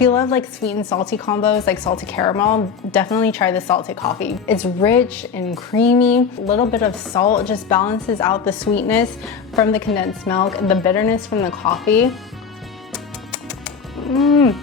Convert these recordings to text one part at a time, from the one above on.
If you love like sweet and salty combos, like salted caramel, definitely try the salted coffee. It's rich and creamy. A little bit of salt just balances out the sweetness from the condensed milk and the bitterness from the coffee.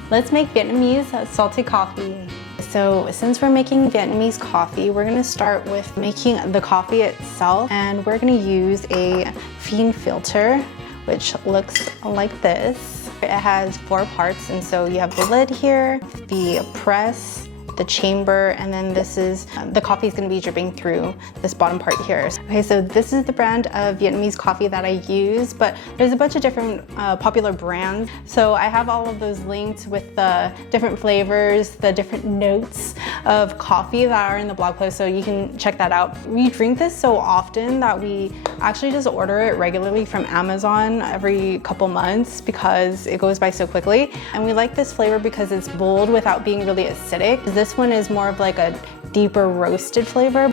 Let's make Vietnamese salted coffee. So since we're making Vietnamese coffee, we're gonna start with making the coffee itself, and we're gonna use a caffeine filter, which looks like this. It has 4 parts, and so you have the lid here, the press, the chamber, and then this is, the coffee is gonna be dripping through this bottom part here. Okay, so this is the brand of Vietnamese coffee that I use, but there's a bunch of different popular brands. So I have all of those linked with the different flavors, the different notes of coffee that are in the blog post, so you can check that out. We drink this so often that we actually just order it regularly from Amazon every couple months because it goes by so quickly. And we like this flavor because it's bold without being really acidic. This one is more of like a deeper roasted flavor.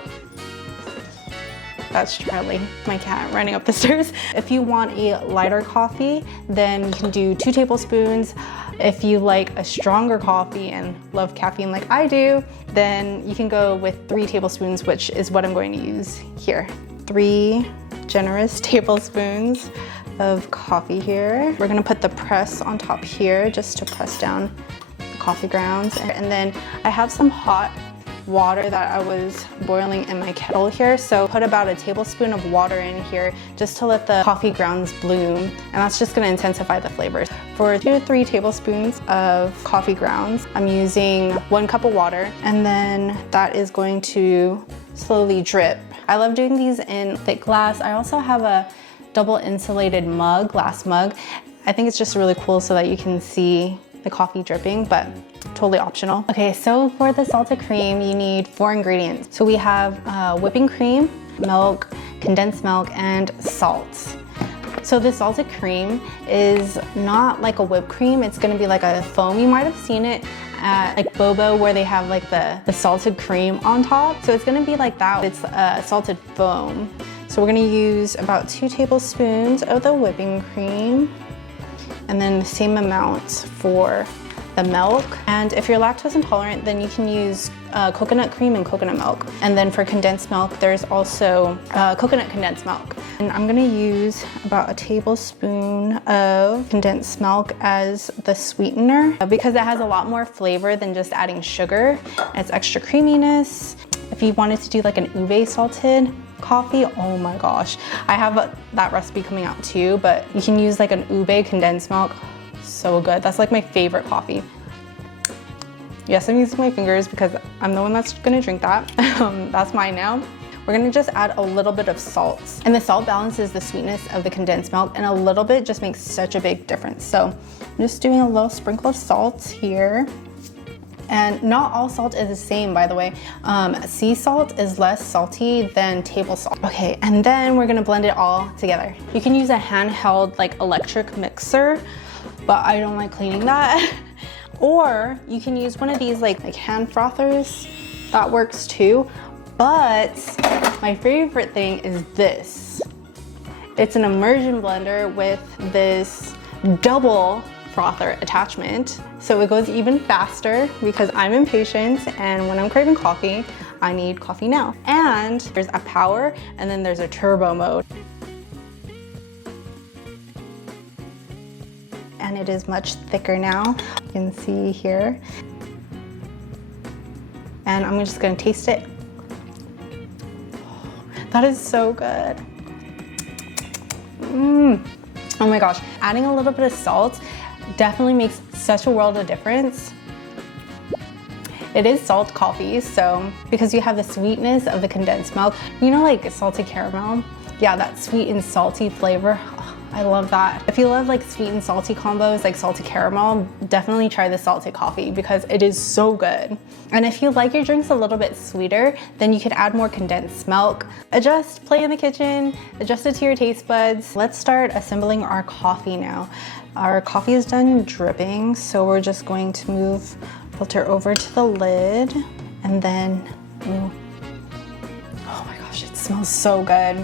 That's Charlie, my cat, running up the stairs. If you want a lighter coffee, then you can do 2 tablespoons. If you like a stronger coffee and love caffeine like I do, then you can go with 3 tablespoons, which is what I'm going to use here. 3 generous tablespoons of coffee here. We're gonna put the press on top here just to press down coffee grounds. And then I have some hot water that I was boiling in my kettle here. So put about a tablespoon of water in here just to let the coffee grounds bloom. And that's just gonna intensify the flavors. For 2 to 3 tablespoons of coffee grounds, I'm using 1 cup of water, and then that is going to slowly drip. I love doing these in thick glass. I also have a double insulated mug, glass mug. I think it's just really cool so that you can see the coffee dripping, but totally optional. Okay, so for the salted cream, you need 4 ingredients. So we have whipping cream, milk, condensed milk, and salt. So the salted cream is not like a whipped cream, it's gonna be like a foam. You might have seen it at like Boba where they have like the salted cream on top. So it's gonna be like that, it's a salted foam. So we're gonna use about 2 tablespoons of the whipping cream, and then the same amount for the milk. And if you're lactose intolerant, then you can use coconut cream and coconut milk. And then for condensed milk, there's also coconut condensed milk. And I'm gonna use about a tablespoon of condensed milk as the sweetener because it has a lot more flavor than just adding sugar. It's extra creaminess. If you wanted to do like an ube salted coffee, oh my gosh. I have that recipe coming out too, but you can use like an ube condensed milk. So good. That's like my favorite coffee. Yes, I'm using my fingers because I'm the one that's gonna drink that. That's mine now. We're gonna just add a little bit of salt. And the salt balances the sweetness of the condensed milk, and a little bit just makes such a big difference. So I'm just doing a little sprinkle of salt here. And not all salt is the same, by the way. Sea salt is less salty than table salt. Okay, and then we're gonna blend it all together. You can use a handheld like electric mixer, but I don't like cleaning that. Or you can use one of these like hand frothers. That works too. But my favorite thing is this. It's an immersion blender with this double frother attachment. So it goes even faster because I'm impatient, and when I'm craving coffee, I need coffee now. And there's a power, and then there's a turbo mode. And it is much thicker now. You can see here. And I'm just gonna taste it. That is so good. Oh my gosh. Adding a little bit of salt definitely makes such a world of difference. It is salt coffee, so because you have the sweetness of the condensed milk, you know, like salted caramel? Yeah, that sweet and salty flavor. I love that. If you love like sweet and salty combos like salted caramel, definitely try the salted coffee because it is so good. And if you like your drinks a little bit sweeter, then you could add more condensed milk. Adjust, play in the kitchen, adjust it to your taste buds. Let's start assembling our coffee now. Our coffee is done dripping, so we're just going to move filter over to the lid, and then, ooh. Oh my gosh, it smells so good.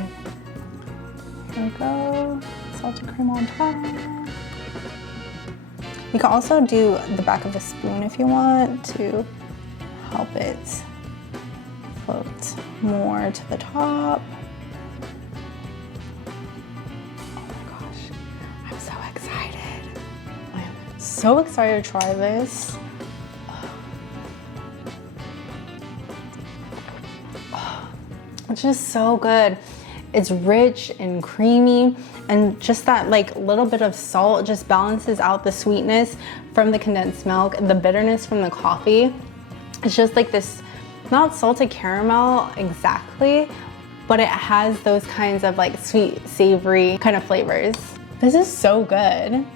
Here we go. Salted cream on top. You can also do the back of a spoon if you want to help it float more to the top. Oh my gosh, I'm so excited. I am so excited to try this. It's just so good. It's rich and creamy, and just that like little bit of salt just balances out the sweetness from the condensed milk and the bitterness from the coffee. It's just like this, not salted caramel exactly, but it has those kinds of like sweet, savory kind of flavors. This is so good.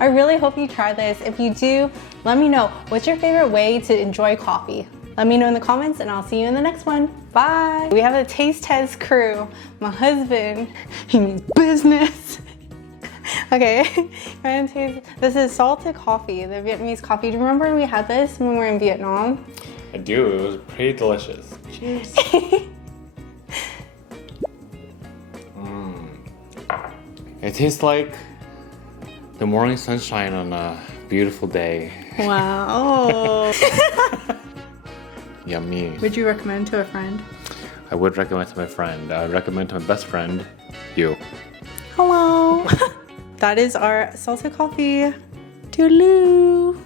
I really hope you try this. If you do, let me know. What's your favorite way to enjoy coffee? Let me know in the comments and I'll see you in the next one. Bye. We have a taste test crew. My husband, he means business. Okay, this is salted coffee, the Vietnamese coffee. Do you remember when we had this when we were in Vietnam? I do, it was pretty delicious. Cheers. It tastes like the morning sunshine on a beautiful day. Wow. Yummy. Would you recommend to a friend? I would recommend to my friend. I would recommend to my best friend, you. Hello. That is our salted coffee. Toodaloo.